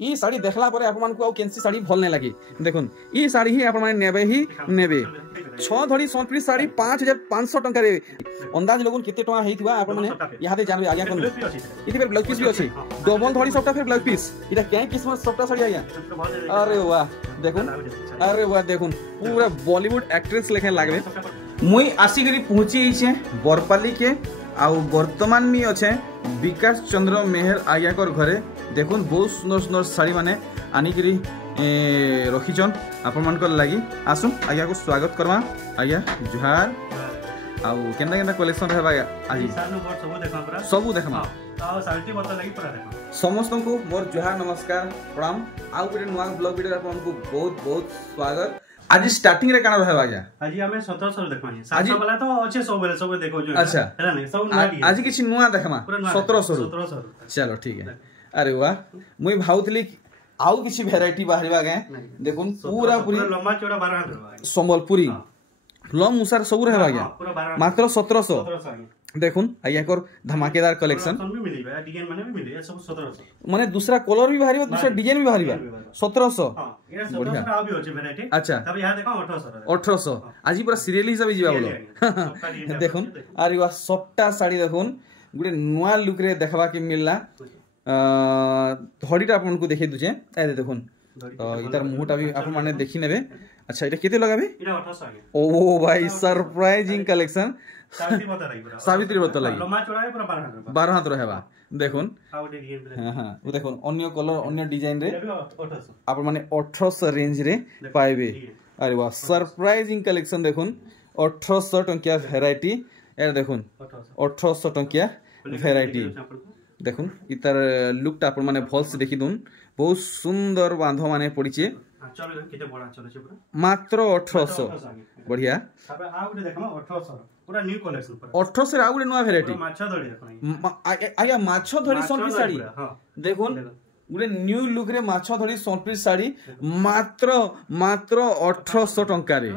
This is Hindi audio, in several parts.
ई साड़ी देखला पर आपण मानकु केनसी साड़ी भल नै लागी देखुन ई साड़ी ही आपण माने नेबे ही नेबे 6 धड़ी संपरी साड़ी 5500 टंका रे अंदाज लगुन केते टंका हेइथिबा आपण माने याते जानबे आज्ञा कोन इति पर ब्लाउज पीस भी अछि डबल धड़ी सबटा फिर ब्लाउज पीस इटा के किस्मत सबटा साड़ी आया अरे वाह देखुन अरे वाह देखुन पूरा बॉलीवुड एक्ट्रेस लेखे लागबे मुई आसी करी पहुंची छे बरपाली के आउ वर्तमान में अच्छे विकास चंद्र मेहर आज्ञाकर घरे देखुन बहुत सुंदर सुंदर साड़ी माने आनिकरी रखीचन आपण मानकर लगी आसुन आज्ञा को स्वागत करवा आज्ञा जुहार आउ केनता केनता कलेक्शन रहबा आज सब देखमा समस्त को मोर जुहार नमस्कार प्रणाम आउ गोटे नुआ ब्लॉग वीडियो आपन को बहुत बहुत स्वागत आज स्टार्टिंग रे काना रहबा आज्ञा आज हमें 1700 देखमा 700 वाला तो अच्छे सब देखो जो अच्छा है ना सब नुआ आज किछि नुआ देखमा 1700 चलो ठीक है अरे वाह मुई भाउतली आउ किछि वैरायटी बाहरिबा गे देखुन पूरा पूरी लंबा चौड़ा 12 हाथ संबलपुरी लम मुसार सब रहबा गे मात्र 1700 देखुन आज्ञाकर धमाकेदार कलेक्शन डिजाइन माने भी मिले सब 1700 माने दूसरा कलर भी बाहरिबा दूसरा डिजाइन भी बाहरिबा 1700 ये 1700 आ भी होचे वैरायटी अच्छा तब यहां देखो 1800 आज पूरा सीरियल हिसाब जीवा बोलो देखुन अरे वाह सबटा साड़ी देखुन गुटे नुआ लुक रे देखबा के मिलला धड़ीटा आपन को देखै दुचे ए देखुन तो इधर मुहटा भी आप माने देखि नेबे अच्छा इटा केते लगाबे इटा 1800 ओ भाई सरप्राइजिंग कलेक्शन सावित्री व्रत लगी लम्बा चौड़ा है पूरा 12 हाथ रहबा देखुन हां वो देखुन अन्य कलर अन्य डिजाइन रे आप माने 1800 रेंज रे पाइबे अरे वाह सरप्राइजिंग कलेक्शन देखुन 1800 टंकिया वैरायटी ए देखुन 1800 टंकिया वैरायटी देखुन इतार लुकटा आप माने भल से देखि दुन बहुत सुंदर बांधो माने पड़ीचे चलो केते बड़ा चले छै पूरा मात्र 1800 बढ़िया तबे आ गुटे देखमा 1800 पूरा न्यू कलेक्शन पूरा 1800 से आ गुटे नया वैरायटी माछा धड़ी देखो आया माछो धड़ी सोनपी साड़ी देखुन गुटे न्यू लुक रे माछो धड़ी सोनपी साड़ी मात्र 1800 टंका रे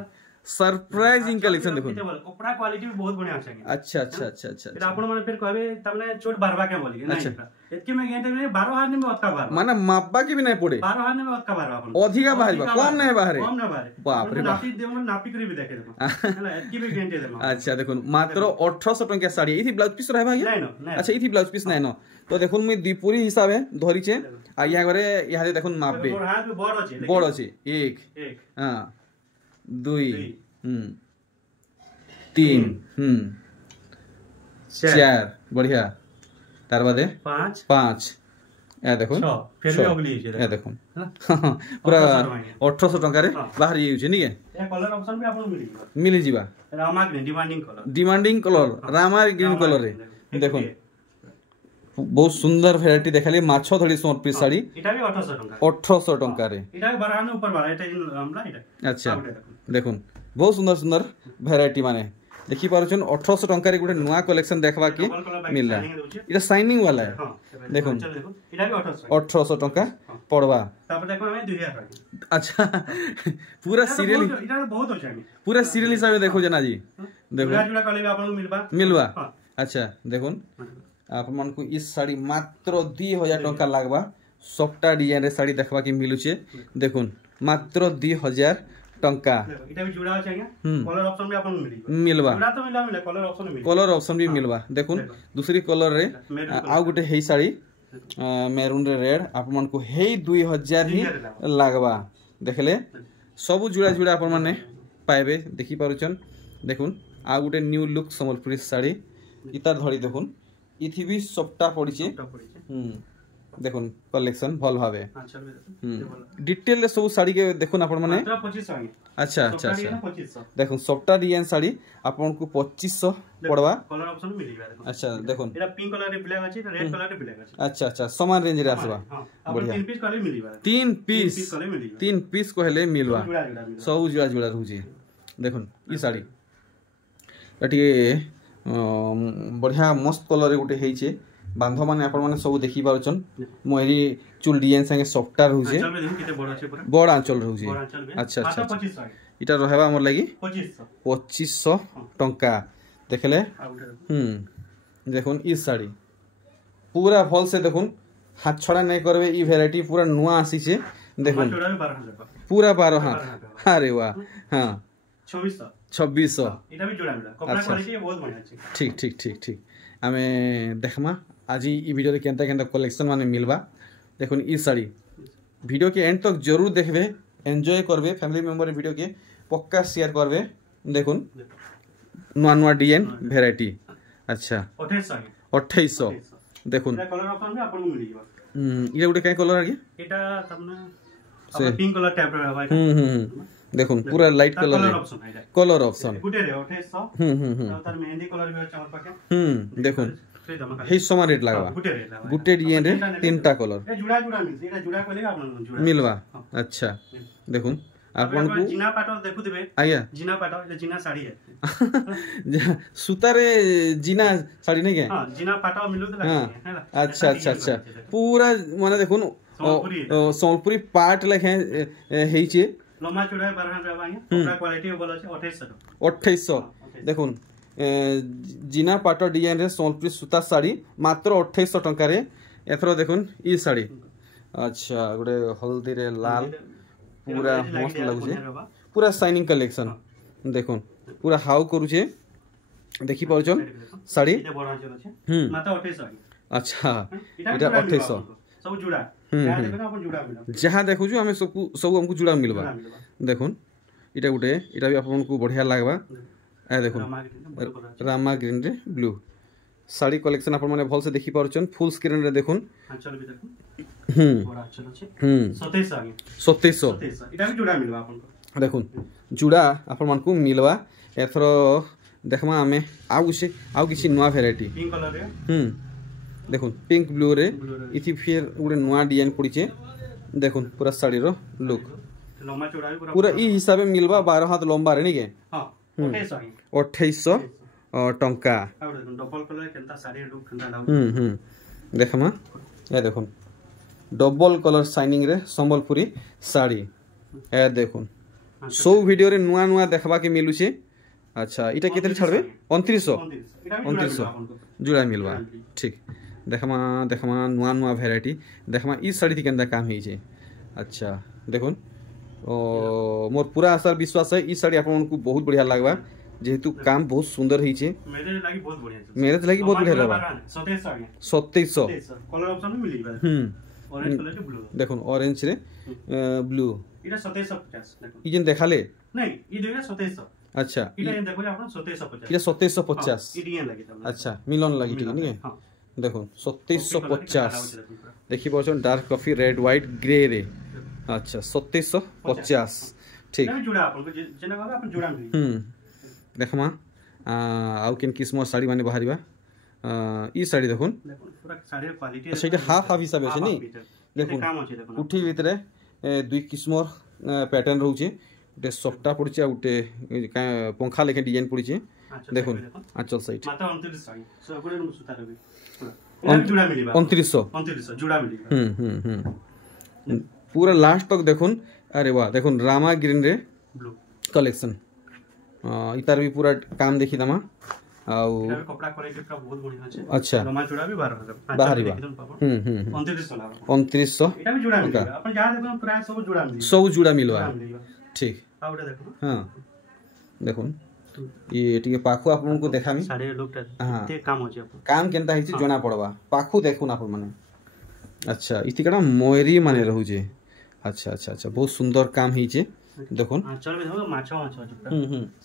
सरप्राइजिंग कलेक्शन देखो कपड़ा क्वालिटी भी बहुत बढ़िया छै अच्छा अच्छा अच्छा अच्छा फिर आपण माने फिर कहबे तमने छोट बारबा के बोली नहीं एतके में गेंटे में 12 हाथ में ओतका बार माने मापबा के भी नहीं पड़े 12 हाथ में ओतका बार आपण अधिका बाहर कम नहीं बाहर कम नहीं बाहर बाप रे नापी देम नापी करी भी देखे देखो हैला एतके में गेंटे देम अच्छा देखो मात्र 1800 टंका साड़ी इथि ब्लाउज पीस रहबा नहीं अच्छा इथि ब्लाउज पीस नहीं न तो देखुन मुई दीपुरी हिसाबे धरी छे आ या घरे यादे देखुन मापबे हाथ में बड़ अछि एक हां 2 3 4 बढ़िया तार बादे 5 ए देखो फिर भी अगली है ए देखो पूरा 1800 टंका रे बाहर ये छै नी के ए कलर ऑप्शन भी आपन मिली जीवा Rama green demanding colour Rama green colour रे देखो बहुत सुंदर वैरायटी देखले माछो धड़ी सोन पीस साड़ी इटा भी 1800 टंका रे इटा भी 12 ऊपर वाला इटा हमला इटा अच्छा देखो बहुत सुंदर सुंदर वैरायटी माने देखि पारुछन 1800 टंका रे गुटे नुआ कलेक्शन देखबा के मिलला इटा शाइनिंग वाला है देखो इटा भी 1800 टंका पड़वा तापर देखो हमें 2000 अच्छा पूरा सीरियल इटा बहुत होछे पूरा सीरियल हिसाब देखो जना जी देखो जुड़ा कले भी आपन मिलवा अच्छा देखुन आप मन को इस साड़ी मात्र 2000 टंका लागबा सबटा डिजाइन रे साड़ी देखबा के मिलुचे देखुन मात्र 2000 टंका इटा भी जुड़ा छै कलर ऑप्शन भी आपन मिलवा जुड़ा तो मिला कलर ऑप्शन भी मिलवा देखुन दूसरी कलर रे आ गुटे हेई साड़ी मेरून रे रेड आप मन को हेई 2000 ही लागबा देखले सब जुड़ा जुड़ा आप माने पाइबे देखि पारुचन देखुन आ गुटे न्यू लुक संबलपुरी साड़ी इतार धड़ी देखुन इथि भी सबटा पड़ीचे देखुन कलेक्शन भल भावे डिटेल रे सब साड़ी के देखुन आपण माने अच्छा अच्छा अच्छा देखुन सबटा डिजाइन साड़ी आपण को 2500 पड़वा कलर ऑप्शन मिलिबा अच्छा देखुन एटा पिंक कलर रे ब्लैक अछि रेड कलर रे ब्लैक अछि अच्छा अच्छा समान रेंज रे आसबा बढ़िया 3 पीस कले मिलिबा 3 पीस कहले मिलवा सब जुड़ा जुड़ा रहउची देखुन ई साड़ी एटी बढ़िया मस्त कलर रे गुटे हेइचे बांधो माने आपण माने सब देखि पारुछन मोहरी चुल डिजाइन संगे सॉफ्टवेयर रहउचे बड़ आंचल रहउचे अच्छा अच्छा इटा रहबा हमर लागि 2500 टंका देखले देखुन ई साड़ी पूरा भल से देखुन हाथ छड़ा नहीं करबे ई वैरायटी पूरा नुआ आसी छे देखो चौड़ा भी 12,000 पूरा 12 हाथ अरे वाह हां 2600 এটা भी जोड़ा मिला कपड़ा अच्छा। क्वालिटी बहुत बढ़िया छै ठीक ठीक ठीक ठीक आमे देखमा आज ई वीडियो रे केनता केनता कलेक्शन माने मिलबा देखुन ई साड़ी वीडियो के एंड तक जरूर देखबे एंजॉय करबे फैमिली मेंबर वीडियो के पक्का शेयर करबे देखुन नुआ नुआ डिजाइन वैरायटी अच्छा 2800 देखुन এটা कलर ऑप्शन में आपन मिल जाबा इरा गुटे काय कलर आगे এটা तमने अब पिंक कलर टैप रे हवा देखुन पूरा लाइट कलर ऑप्शन है कलर ऑप्शन गुटे रे 2800 तार मेहंदी कलर भी अछि हमर पाके देखुन हे समा रेट लागबा गुटे डिजाइन रे तीनटा कलर ए जुड़ा जुड़ा मिल एटा जुड़ा कोलेगा आपन जुड़ा मिलवा अच्छा देखुन आपन को जिना पाटो देखु दिबे आया जिना पाटो ये जिना साड़ी है सुतारे जिना साड़ी नहीं के हां जिना पाटो मिलु त हां है अच्छा अच्छा अच्छा पूरा माने देखुन सोनपुरी पाट लेखे हेइचे लम्बा चौड़ा 12,000 बाया कपड़ा क्वालिटी बोला छै 2800 देखुन जिना पाट डिजाइन रे सोनपुरी सूता साड़ी मात्र 2800 टंका रे एथरो देखुन ई साड़ी अच्छा गुटे हल्दी रे लाल पूरा मस्त लागु छे पूरा शाइनिंग कलेक्शन देखुन पूरा हाउ करू छे देखि परछन साड़ी मात्र 2800 अच्छा एटा 2800 सब जुड़ा जहां देखो अपन जुड़ा मिला जहां देखु छु हमें सब हमको जुड़ा मिलबा देखुन इटा गुटे इटा भी आपन को बढ़िया लागबा ए देखुन रामा ग्रीन रे ब्लू साड़ी कलेक्शन अपन माने भल से देखि परछन फुल स्क्रीन रे देखुन चल भी देखुन बड़ा अच्छा छै 2700 इटा भी जुड़ा मिलबा अपन को देखुन जुड़ा अपन मन को मिलबा एथरो देखमा हमें आउ किसी नुआ वैरायटी पिंक कलर रे देखुन पिंक ब्लू रे इथि फिर गुटे नुआ डिजाइन पड़ी छे देखुन पूरा साड़ी रो लुक लम्बा चौड़ा भी पूरा ई हिसाबे मिलबा 12 हाथ लंबा रे नी के हां 2800 टंका डबल कलर केनता साड़ी लुक केनता लाउ देखमा ए देखुन डबल कलर शाइनिंग रे संबलपुरी साड़ी ए देखुन सब वीडियो रे नुआ नुआ देखबा के मिलु छे अच्छा इटा केते छड़बे 2900 जुड़ा मिलबा ठीक देखमा नुआ नुआ वैरायटी देखमा ई साड़ी थी केंदा काम ही छे अच्छा देखुन ओ मोर पूरा आशा विश्वास है ई साड़ी आपन को बहुत बढ़िया लागबा जेहेतु काम बहुत सुंदर ही छे मेरे लागि बहुत बढ़िया छे मेरे लागि बहुत बढ़िया लागबा 2700 कलर ऑप्शन में मिली ऑरेंज कलर के ब्लू देखुन ऑरेंज रे ब्लू इटा 2750 देखुन ई जन देखाले नहीं ई देबे 2700 अच्छा इटा देखो आपन 2750 इटा 2750 इडियन लागि त अच्छा मिलन लागि ठीक नी देखो 2750 देखि परछन dark coffee red white grey रे अच्छा 2750 ठीक जुड़ा आपन को जेना आपन जुड़ा मिली देखमा आउ केन किस्म साड़ी माने बाहरिबा ई साड़ी देखुन पूरा साड़ी क्वालिटी अच्छा इटा हाफ हिसाब छै नी देखुन काम अछि देखुन उठी भीतरे दुई किस्म पैटर्न रहू छे उटे सफ्टा पड़ी छे उटे पंखा लेके डिजाइन पड़ी छे देखुन आंचल साइड मात्र 2900 सब गुडे सुता रबी पूरा जुड़ा मिलीबा 2900 जुड़ा मिलीबा पूरा लास्ट तक देखुन अरे वाह देखुन रामा ग्रीन रे ब्लू कलेक्शन इतार भी पूरा काम देखि दमा आउ कपड़ा क्वालिटी का बहुत बढ़िया छै अच्छा लम्बा चौड़ा भी 12,000 बाहरिबा 2900 एटा भी जुड़ा मिलीबा अपन जहां देखो प्राय सब जुड़ा मिलबा ठीक आउडा देखो हां देखुन ये टिके पाखु आपन को देखामी साड़ी लुकटा ते काम होचे अपन काम केनता हिची जणा पड़बा पाखु देखुन आपन माने अच्छा इतिकड़ा मोयरी माने रहू जे अच्छा अच्छा अच्छा बहुत सुंदर काम हिचे देखुन चल बे देखो माछा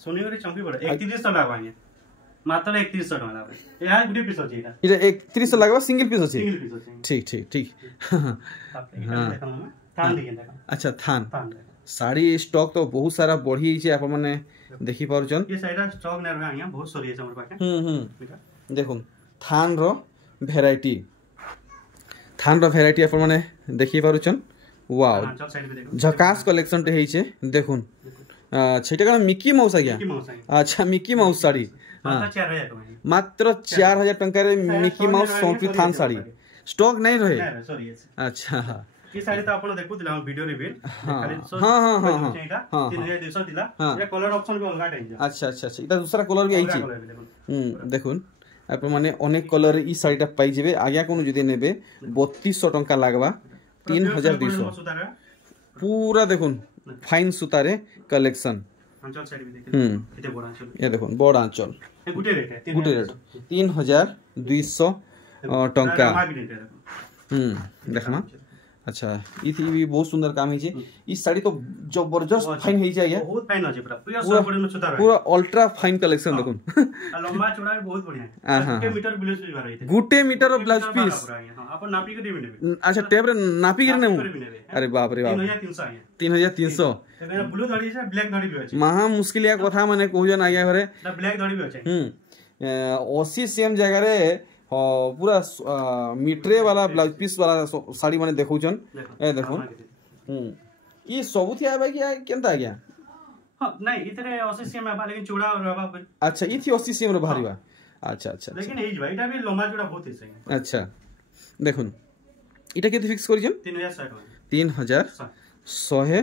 सोनी रे चंपी बड़ 3100 लागबा ये मात्र 3100 टका लागबा यार गुडी पीस होचे इटा 3100 लागबा सिंगल पीस होचे ठीक ठीक ठीक हां थान दिए अच्छा थान साड़ी स्टॉक तो बहुत सारा बढ़ी छे आप माने देखि परछन ये साइडा स्टॉक नै रहा यहां बहुत सरी छै हमर पाके देखुन थान रो वैरायटी आप माने देखि परछन वाओ झकास कलेक्शन टे हेइ छे देखुन छैटा का मिकी माउस आ गया अच्छा मिकी माउस साड़ी मात्र 4000 टंका रे मिकी माउस सोंपी थान साड़ी स्टॉक नहीं रहे अच्छा ये साड़ी तो आपण देखु दिला वीडियो रिव्यू खाली हां 3200 दिला ये कलर ऑप्शन भी अलगा टाइम अच्छा अच्छा अच्छा इटा दूसरा कलर भी आई छी देखुन आप माने अनेक कलर ई शाड़ीटा पाई जेबे आज्ञा कोन जदि नेबे 3200 टंका लागबा 3200 पूरा देखुन फाइन सुतारे कलेक्शन आंचल साइड भी देखिए किते बड़ा आंचल ये देखुन बड़ आंचल गुटे रेट है गुटे रेट 3200 टंका देखना अच्छा इथि भी बहुत सुंदर काम है जे ई साड़ी तो जबरदस्त फाइन है जाय बहुत फाइन अछि पूरा 100 बड़े में सुतार पूरा अल्ट्रा फाइन कलेक्शन देखुन लंबा चौड़ा भी बहुत बढ़िया है 1 मीटर ब्लाउज पीस भराई थे गुटे मीटर ब्लाउज पीस अपन नापी के देबे अच्छा टेप रे नापी के ने अरे बाप रे बाप 3300 एबे ब्लू धड़ी से ब्लैक धड़ी भी अछि महा मुश्किल या कथा माने कहजन आज्ञा घरे ब्लैक धड़ी भी अछि 80 सेम जगह रे पूरा मीटरे वाला ब्लाउज पीस वाला साड़ी माने देखौछन ए देखो ई सबु थी आबा कि केनता गया हां नहीं इतरे 80 सेम आबा लेकिन चौड़ा और रहबा अच्छा ई थी 80 सेम रे भारीबा अच्छा अच्छा लेकिन एज भाई एटा भी लंबा चौड़ा बहुत है सही अच्छा देखुन इटा केते फिक्स करिजन 3100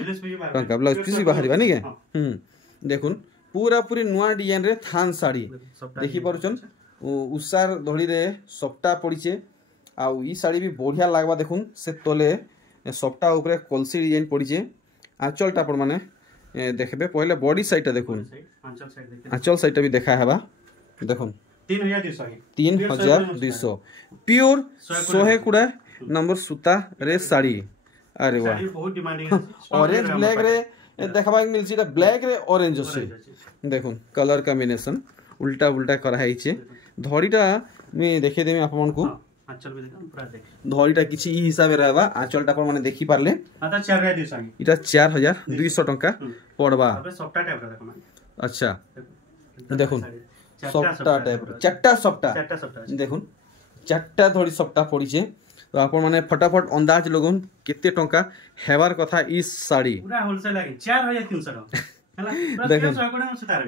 टंका ब्लाउज पीस भी बाहरीबा नहीं के देखुन पूरा पूरी नुआ डिजाइन रे थान साड़ी देखि परछन उषार धड़ी रे सपटा पड़ीचे आ ई साड़ी भी बढ़िया लागबा देखुन से तले सपटा ऊपर कलसी डिजाइन पड़ीचे आंचलटा पर माने देखबे पहले बॉडी साइडटा देखुन आंचल साइडटा भी देखा हेबा देखुन 3200 प्योर 100 कुड़ा नंबर सूता रे साड़ी अरे वाह बहुत डिमांडिंग ऑरेंज ब्लैक रे देखबा मिल सीटा ब्लैक रे ऑरेंज से देखुन कलर कॉम्बिनेशन उल्टा उल्टा करा है धड़ीटा में देखे देमे आपन को आंचल भी देखम पूरा देख धड़ीटा किछि ई हिसाब रे रहबा आंचलटा पर माने देखि पारले आता 4200 इटा 4200 टंका पड़बा अबे सॉफ्टा टाइप रा देखम अच्छा देखुन सॉफ्टा टाइप चारटा सॉफ्टा देखुन चारटा धड़ी सॉफ्टा पड़ीचे तो आपन माने फटाफट अंदाज लगन केते टंका हेबार कथा ई साड़ी पूरा होलसेल लागे 4300 टंका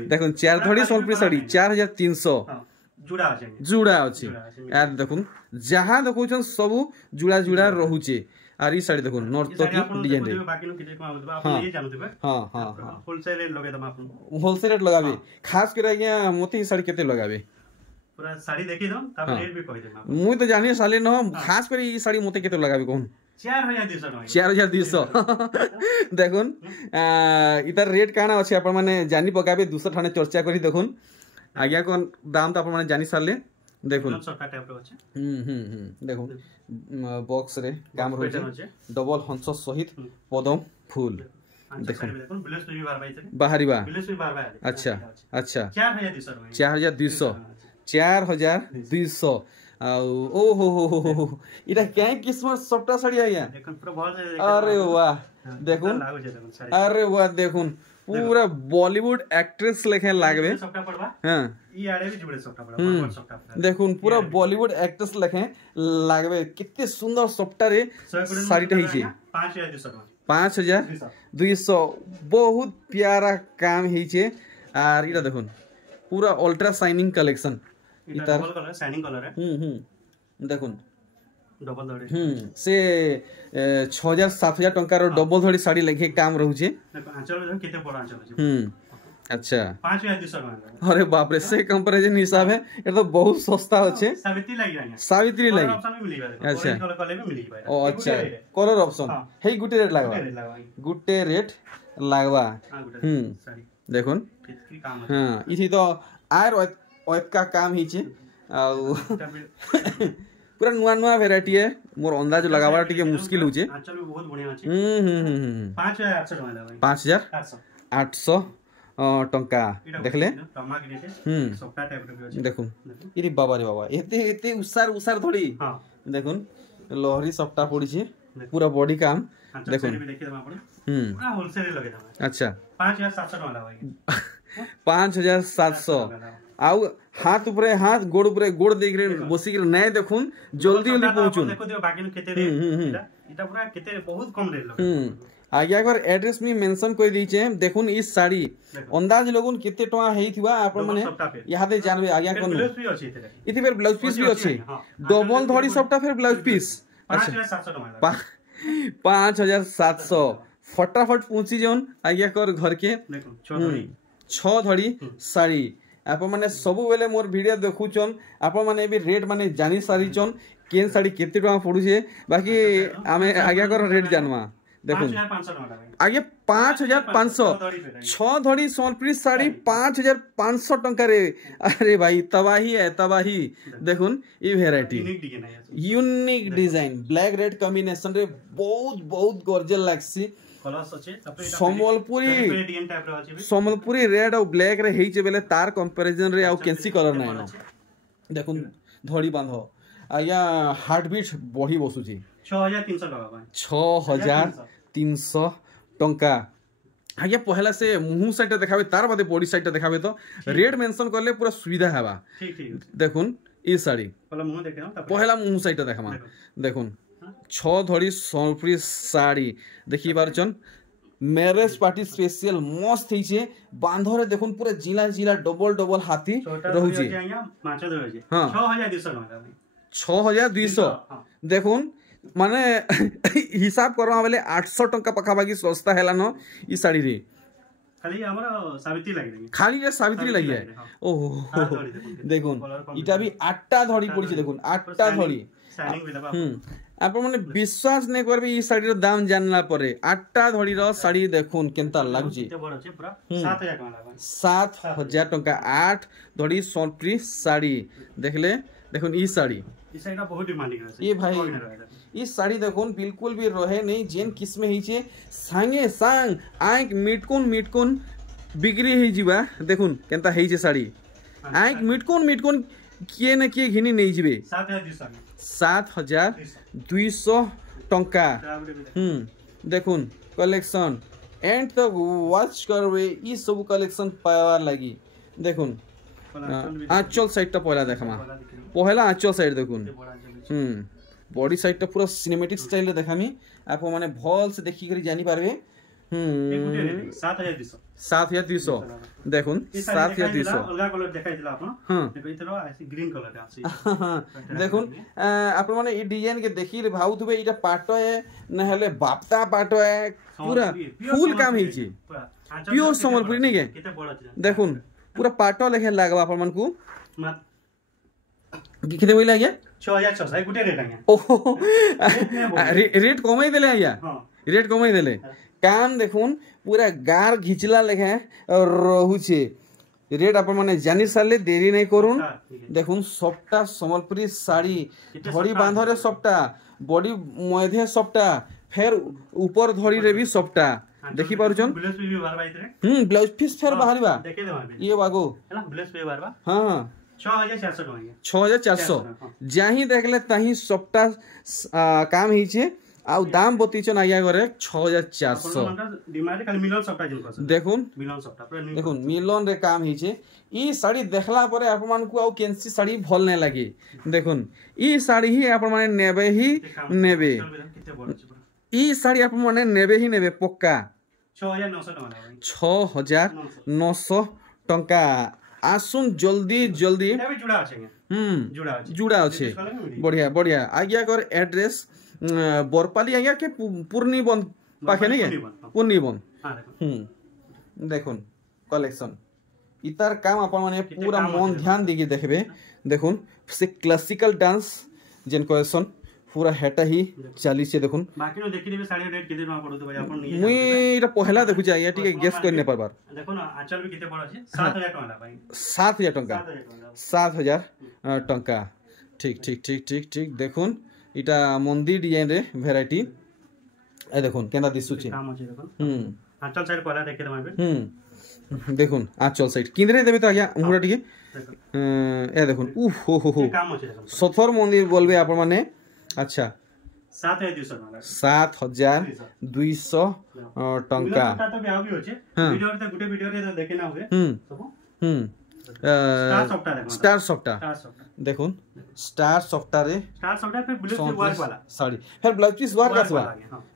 देखुन 4 धड़ी सोलपुरी साड़ी 4300 जुड़ा अछि यार देखुन जहां देखौछन सब जुड़ा जुड़ा रहूचे आर ई साड़ी देखुन नॉर्थ तो की डिजाइन रे बाकी नो किते को होतबा अपन ये जानथबे हां होलसेल रेट लगे दम अपन होलसेल रेट लगाबे खास करे गया मोती साड़ी केते लगाबे पूरा साड़ी देखि दम तब रेट भी कहि देम मुई तो जानि साले न खास करे ई साड़ी मोते केते लगाबे कोन 4200 देखुन इधर रेट काना अछि अपन माने जानि पकाबे दूसरा ठाने चर्चा करी देखुन आज्ञा कोन दाम तो अपन माने जानि सारले देखुन सॉफ्टा टाइप रो अछि देखुन बॉक्स रे काम रहै डबल हंस सहित पदम फूल देखुन बाहरीबा अच्छा अच्छा 4200 ओ हो इटा क्या किस्मत सॉफ्टा साड़ी आया अरे वाह देखुन अरे वाह देखुन पूरा बॉलीवुड एक्ट्रेस लेखे लागबे हां ई आड़े भी जुड़े सॉफ्टा पड़ा सॉफ्टा देखुन पूरा बॉलीवुड एक्ट्रेस लेखे लागबे कितने सुंदर सॉफ्टा रे साड़ीटा हिचे 5200 बहुत प्यारा काम हिचे आर इटा देखुन पूरा अल्ट्रा शाइनिंग कलेक्शन इटा डबल कलर शाइनिंग कलर है देखुन डबल धड़ी से 6000-7000 टंका रो डबल धड़ी साड़ी लेखे काम रहउचे आंचल केते पड़ा आंचल अच्छा 5200 टका अरे बाप रे से कंपैरिजन हिसाब है ये तो बहुत सस्ता होचे सावित्री लागी ऑप्शन भी मिली अच्छा कलर भी मिली ओ अच्छा कलर ऑप्शन हे गुटे रेट लागबा गुटे रेट लागबा देखुन हां इथि तो आर ओएप का काम हिचे आ पूरा नुआ नुआ वैरायटी है मोर अंदाज लगावा टिके मुश्किल होचे आंचल भी बहुत बढ़िया अछि 5800 टका लागबा 5800 टंका देखले सॉफ्टा टाइप रे अछि देखुन इरी बाबा रे बाबा एते उसार थोड़ी हां देखुन लहरी सॉफ्टा पड़ी छे पूरा बॉडी काम देखुन देखि दम आपण पूरा होलसेल रे लगे दम अच्छा 5700 टका लागबा 5700 आउ हाथ ऊपर हाथ गोड़ ऊपर गोड़ देख रे बसी के नै देखुन जल्दी जल्दी पहुंचुन देखो दियो बाकी केते रे इटा पूरा केते बहुत कम रेट लगे आगे अगर एड्रेस में मेंशन कर दीचे देखुन इस साड़ी अंदाज लगुन केते टका हेइथिबा आपण माने यहां दे जानबे आगे कोन ब्लाउज पीस अछि इति फेर ब्लाउज पीस भी अछि डबल धड़ी सबटा फेर ब्लाउज पीस 5700 टका 5700 फटाफट पहुंची जोन आगे कर घर के देखो 6 धड़ी साड़ी आप मैंने सब बेले मोर वीडियो देखुचन आप मैंने भी रेट माने जानी सारीचन केन साड़ी केते टका पड़ुछे बाकी आमे आगे कर रेट जानवा देखो 5500 टका आगे 5500 6 धड़ी सोनप्री साड़ी 5500 टंका रे अरे भाई तबाही है तबाही देखुन ई variety unique design black red combination रे बहुत बहुत गॉर्जियस लागसी सम्बलपुरी रेड और ब्लैक रे हेइचे बेले तार कंपैरिजन रे आ कैंसी कलर नै न देखुन धड़ी बांध आया हार्ट बीट बढ़ी बसुची 6300 टका 6300 टंका आगे पहला से मुंह साइड देखाबे तार बादे बॉडी साइड देखाबे तो रेट मेंशन करले पूरा सुविधा हेबा ठीक ठीक देखुन ई साड़ी पहला मुंह साइड देखामा देखुन 6 धड़ी सोनप्री साड़ी देखि पारचन मैरेज पार्टी स्पेशल मस्त हिचे बांधरे देखुन पूरा जिला जिला डबल डबल हाथी रहुची हां 6200 देखुन माने हिसाब करवा बेले 800 टंका पखाबागी सस्ता हैला न ई साड़ी रे खाली हमरा सावित्री लागि देंगे खाली रे सावित्री लागि है ओहो देखुन इटा भी 8टा धड़ी पड़ी देखुन 8टा धड़ी शाइनिंग भी दबा आप माने विश्वास नै करबे ई साड़ी रो दाम जानला परे 8टा धड़ी रो साड़ी देखुन केनता लागुची पूरा 7000 टका लागबा 7000 टंका 8 धड़ी सोनप्री साड़ी देखले देखुन ई साड़ी साड़ी बहुत डिमांडिंग है ये भाई इस साड़ी देखुन बिल्कुल भी रहे नहीं जेन किस्म हिचे सांगे सांग आंक मिटकुन बिक्री ही जीवा देखुन केनता हिचे साड़ी आंक मिटकुन किए न किए घिनी नहीं जीवे 7200 टंका देखुन कलेक्शन एंड तक वॉच करबे ई सब कलेक्शन पावार लगी देखुन आंचल साइड टा पहला देखमा पहला आंचल साइड देखुन बॉडी साइड टा पूरा सिनेमैटिक स्टाइल रे देखामी आप माने भल से देखि करी जानि पारबे 7200 देखुन 7200 अलगा कलर देखाइतला आपन हां देखो इतरो ऐसे ग्रीन कलर आसी देखुन आप माने ई डिजाइन के देखि रे भाउथबे इटा पाटो है न हेले बापता पाटो है पूरा फुल काम हिची प्योर संबलपुरी नहीं के केते बड़ देखुन पूरा पाटो लेखे लागबा अपन मन को किते बोइला गया 6600 है गुटे रेट आया ओहो रेट कमाई देले आया रेट कमाई देले काम देखुन पूरा गार घिचला लेखे रहुचे रेट अपन माने जानि साले देरी नहीं करूं देखुन सबटा संबलपुरी साड़ी धड़ी बांधरे सबटा बॉडी मधे सबटा फेर ऊपर धड़ी रे भी सबटा देखि पारुचन ब्लाउज पीस फेर बाहरिबा देखे देबा ये बागो हैला ब्लाउज पे बारबा हां 6400 टका 6400 जाही देखले ताही सबटा काम हिचे आउ दाम बतीचन आया करे 6400 डिमांड खाली मिलन सबटा जिन कर देखुन मिलन सबटा पूरा देखुन मिलन रे काम हिचे ई साड़ी देखला परे आप मान को आउ केनसी साड़ी भल नै लागी देखुन ई साड़ी ही आप माने नेबे ही नेबे ई साड़ी आप माने नेबे ही नेबे पक्का 6900 टंका आसुन जल्दी जल्दी जुड़ा अच्छे बढ़िया बढ़िया आज्ञा कर एड्रेस बरपाली आज्ञा के पूर्णी बंद पाखे नहीं पूर्णी बंद देखुन कलेक्शन इतार काम अपन माने पूरा मन ध्यान देके देखबे देखुन से क्लासिकल डांस जेन कलेक्शन पूरा हेटा ही चली छे देखुन बाकी नो देखि देबे साड़ी रेट केते मा पड़तो भाई अपन नहीं मुई एटा पहला देखु चाहिए ठीक है गेस करने परबार देखो ना आंचल भी केते पड़ अछि 7000 टका भाई 7000 टका 7000 टका ठीक ठीक ठीक ठीक ठीक देखुन इटा मंदिर डिजाइन रे वैरायटी ए देखुन केना दिसु छे काम अछि देखुन आंचल साइड पहला देखे देबे देखुन आंचल साइड किंदरे देबे तो आज्ञा मुरा ठीक ए देखुन उफ हो काम अछि देखुन सथर मंदिर बोलबे आपण माने अच्छा 7200 टंका तो भी आउ भी होचे वीडियो रे गुटे वीडियो रे देखे ना हुए सब स्टार सॉफ्टा देखुन स्टार सॉफ्टा रे स्टार सॉफ्टा फिर ब्लाउज पीस वर्क वाला सॉरी फिर ब्लाउज पीस वर्क का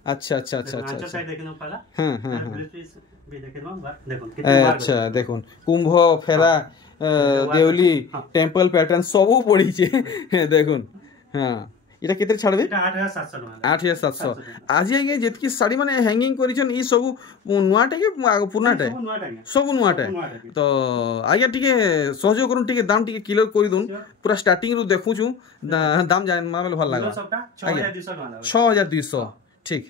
अच्छा अच्छा अच्छा अच्छा साइड देखे ना पहला हां ब्लाउज पीस भी देखे ना देखुन कितने बार अच्छा देखुन कुंभ फेरा देवली टेंपल पैटर्न सब पड़ी छे देखुन हां এটা কেতে ছাড়বে এটা 8700 টাকা 8700 আজি আগে যেতকি শাড়ি মানে হ্যাঙ্গিং করিছন ই সব নুয়াটা কি পুরনাটা সব নুয়াটা তো আগে টিকে সহযোগ করুন টিকে দাম টিকে ক্লিয়ার করি দুন পুরা স্টার্টিং রু দেখুছু দাম জান মাবেল ভাল লাগা 6200 ঠিক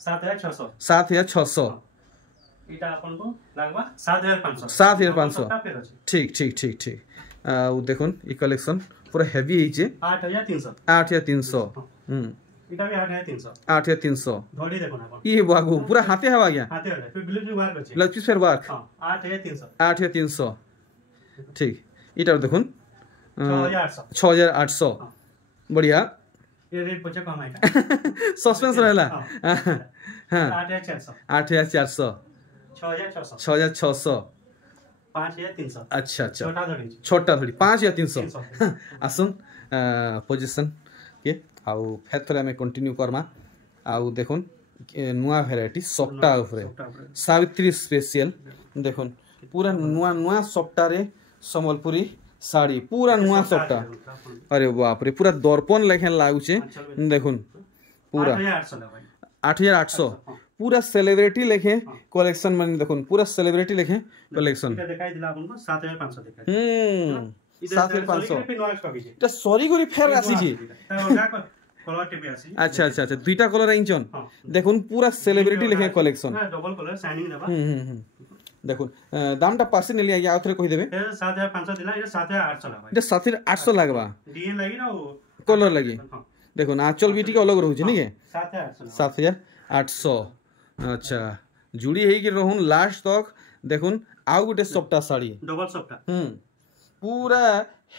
7600 এটা আপনকো লাগবা 7500 7500 ঠিক ঠিক ঠিক ঠিক দেখুন এই কালেকশন পুরা হেভি হইছে 8300 এটা भी 8300 8300 ধরি দেখুন আপন ই বাগু পুরা হাতে হওয়া গয়া হাতে হবে फिर ब्लाउज वर्क আছে ব্লাউজ পিস ওয়ার্ক हां 8300 8300 ঠিক এটা দেখুন 6800 6800 बढ़िया ये रेट पछे कम है सस्पेंस रहला हां 8400 8400 6600 6600 5300 अच्छा अच्छा छोटा छोटा धड़ी धड़ी 5300 आसुन पोजीशन के आउ फेर थले हमें कंटिन्यू करमा आउ देखुन नुआ वैरायटी सप्ता ऊपर सावित्री स्पेशल देखुन पूरा नुआ नुआ सप्ता रे संबलपुरी साड़ी पूरा नुआ सप्ता अरे बाप रे पूरा दर्पण लेखे लागुचे देखुन पूरा 8800 पूरा सेलिब्रिटी लेखे कलेक्शन माने देखुन पूरा सेलिब्रिटी लेखे कलेक्शन এটা দেখাই দিলা आपनको 7500 দেখাই 7500 এটা সরি করি ফের আসিছি कलर टिपे आसी अच्छा अच्छा अच्छा दुईटा कलर आइंचन देखुन पूरा सेलिब्रिटी लेखे कलेक्शन डबल कलर शाइनिंग देबा देखुन दामटा पासे नेली आगे आउथरे कहि देबे 7500 दिला ये 7800 लागबा এটা 7800 लागबा डीएन लागि ना कलर लागि देखुन आंचल भी टिके अलग रहउछ नी के 7800 अच्छा जुड़ी हेई के रहून लास्ट तक देखुन आउ गुटे सप्ता साड़ी डबल सप्ता पूरा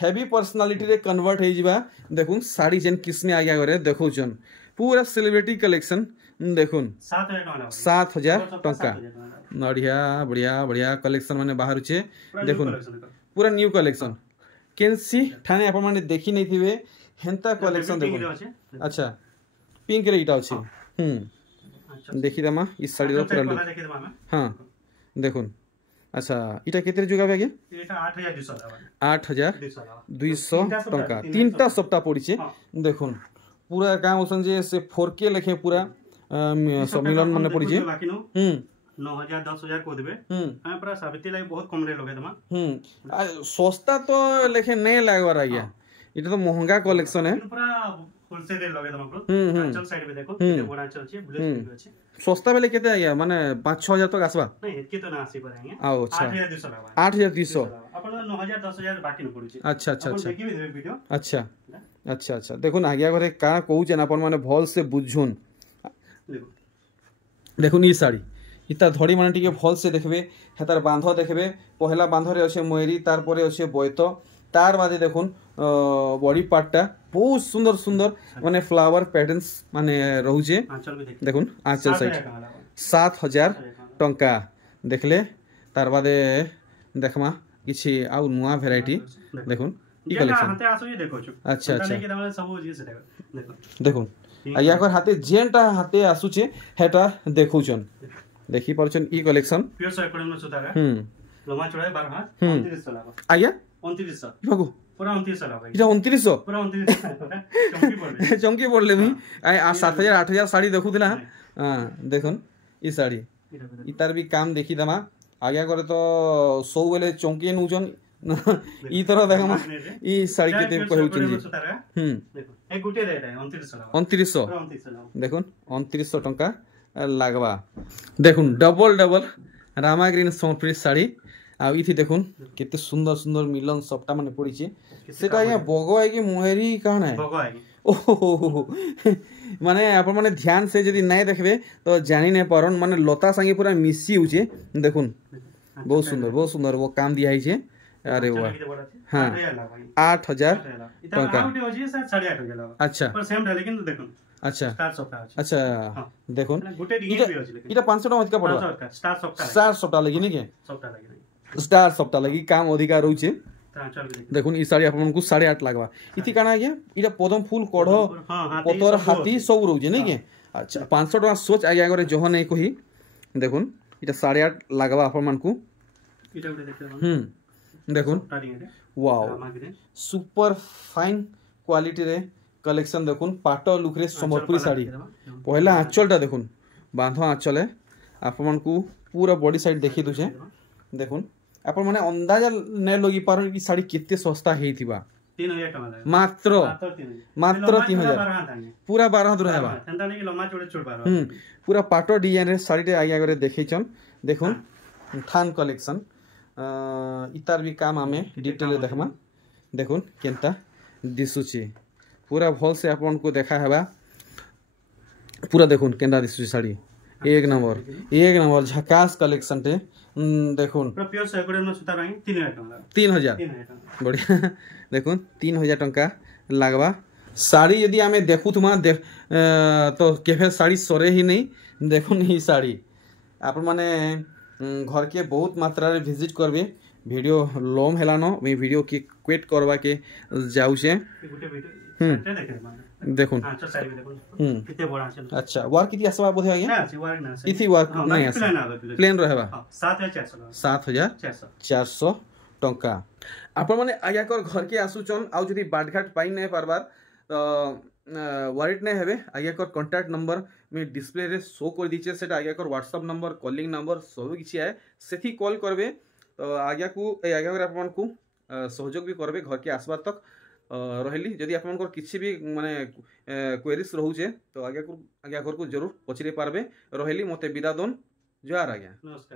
हेवी पर्सनालिटी रे कन्वर्ट हे जिबा देखुन साड़ी जेन किसने आगे करे देखौछन पूरा सेलिब्रिटी कलेक्शन देखुन 7000 टका बढ़िया बढ़िया बढ़िया कलेक्शन माने बाहर छे देखुन पूरा न्यू कलेक्शन केनसी ठाने अपन माने देखि नै थिबे हेंता कलेक्शन देखुन अच्छा पिंक रे इटा अछि देखि दमा इस साड़ी रो पूरा लुक हां देखुन अच्छा इटा केते जुगाबे आगे एटा 8200 8200 टका तीनटा सप्ताह पड़िছে देखुन पूरा काम ओसन जे से 4K लेखे पूरा सम्मिलन माने पड़िছে 9000 10000 को देबे हम पूरा साबिती लागि बहुत कम रे लगे दमा सस्ता तो लेखे नै लागबार आ गया इटा तो महंगा कलेक्शन है पूरा होलसेल रे लगे दमा आंचल साइड में देखो केते बड़ा आंचल छै ब्लाउज अछि सस्ता बेले केते आ गया माने 5-6000 तक आसबा नहीं एतके तो ना आसी पड़ेंगे अच्छा 8200 लागबा 8200 अपन 9000 10000 बाकी न पड़ुछि अच्छा अच्छा अच्छा देखि देबे वीडियो अच्छा अच्छा अच्छा देखुन आगे घरे का कहउछन अपन माने भल से बुझुन देखुन ई साड़ी इता धड़ी माने टिके भल से देखबे हेतार बांध देखबे पहला बांध रे अछि मोयरी तार परे अछि बोयत तार बादे देखुन बॉडी पार्टटा बहुत सुंदर सुंदर माने फ्लावर पैटर्न्स माने रहउचे देखुन आंचल साइड 7000 टंका देखले तार बादे देखमा किछि आउ नुआ वैरायटी देखुन ई कलेक्शन हाथे आसु ये देखो अच्छा अच्छा लेके तमने सब जी से देखो देखुन या कर हाथे जेनटा हाथे आसुचे हेटा देखौचन देखि परचन ई कलेक्शन प्योर साइकोडम में सुतारा लम्बा चौड़ाई 12 हाथ 2900 लागो आया 2900 बागु पूरा 2900 लागो इटा 2900 पूरा 2900 चमकी पड़ले चमकी पड़ले मी आ 7000 8000 साड़ी देखुथिला हां देखुन ई साड़ी इतार भी काम देखि दमा आगे करे तो सौ बेले चमकी नउचन ई तरह देखमा ई साड़ी केते कहउचन जी देखो एक गुटे रेट है 2900 लागो 2900 देखुन 2900 टंका लागबा देखुन double double Rama green Sonepuri sari आ इथि देखुन केते सुंदर सुंदर मिलन सप्ता माने पड़िছে सेटा या बगो है कि मोहरी कहना है बगो है ओहो माने अपन माने ध्यान से यदि नै देखबे तो जानि नै परन माने लता संगे पूरा मिसी होचे देखुन बहुत सुंदर वो काम दिया है छे अरे वाह हां 8000 टका अच्छा पर सेम है लेकिन देखुन अच्छा स्टार सप्ताह अच्छा देखुन गुटे डिगे भी अछि इटा 500 टका का पड़बा स्टार सप्ताह लगी नि के सप्ताह लगी स्टार सप्ताह लगी काम अधिकार होचे देखुन ई साड़ी आपन को 8.5 लागबा इति काना गया इटा पदम फूल कढो पतर हाथी सब रहउचे नि के अच्छा 500 टका सोच आगे करे जहो नै कही देखुन इटा 8.5 लागबा आपन मन को इटा गुटे देखते देखुन वाओ सुपर फाइन क्वालिटी रे कलेक्शन देखुन पाट लुक रे संबलपुरी साड़ी पहला आंचलटा देखुन बांध आंचल है आपण को पूरा बॉडी साइड देखी दूचे देखुन आपण माने अंदाज ने लगी पार कि साड़ी केते सस्ता हेइथिबा 3000 टका मात्र मात्र 3000 पूरा 12 दूर हेबा एंता नहीं कि लम्बा चौड़े छोड़ पारो पूरा पाटो डिजाइन रे साड़ी आगे करे देखैछन देखुन थान कलेक्शन इतार भी काम आमे डिटेल देखमा देखुन केनता दिसुची पूरा भल से आपन को देखा हेबा पूरा देखुन केनता दिसुची साड़ी एक नंबर झकास कलेक्शन टे देखुन पूरा प्योर सेकोडे में सुता रही 3000 टका 3000 बढ़िया देखुन 3000 टका लागबा साड़ी यदि आमे देखु तुमा तो केफे साड़ी सरे ही नहीं देखुन ही साड़ी आप माने घर के बहुत मात्रा रे विजिट करबे वीडियो लॉम हेलानो मैं वीडियो की क्वेट करवा के जाउछे देखुन कितने बड़ा चल अच्छा वार किती आसबा बोधे आगे ना वार ना इथि वार नहीं आसे प्लेन रहबा 7400 7400 टंका आपण माने आगे कर घर के आसुचन आ जदी बाटघाट पाई नै पारबार तो वारिट नै हेबे आगे कर कांटेक्ट नंबर में डिस्प्ले रे शो कर दीचे सेटा आगे कर व्हाट्सएप नंबर कॉलिंग नंबर सब किछि है सेथि कॉल करबे तो आगे को आगे कर आपण को सहयोग भी करबे घर के आसबार तक रही जदि आपन किसी भी माने क्वेरीज रोचे तो आगे घर को जरूर पचरे पारबे रही मते विदा दोन जुहार आज्ञा नमस्कार।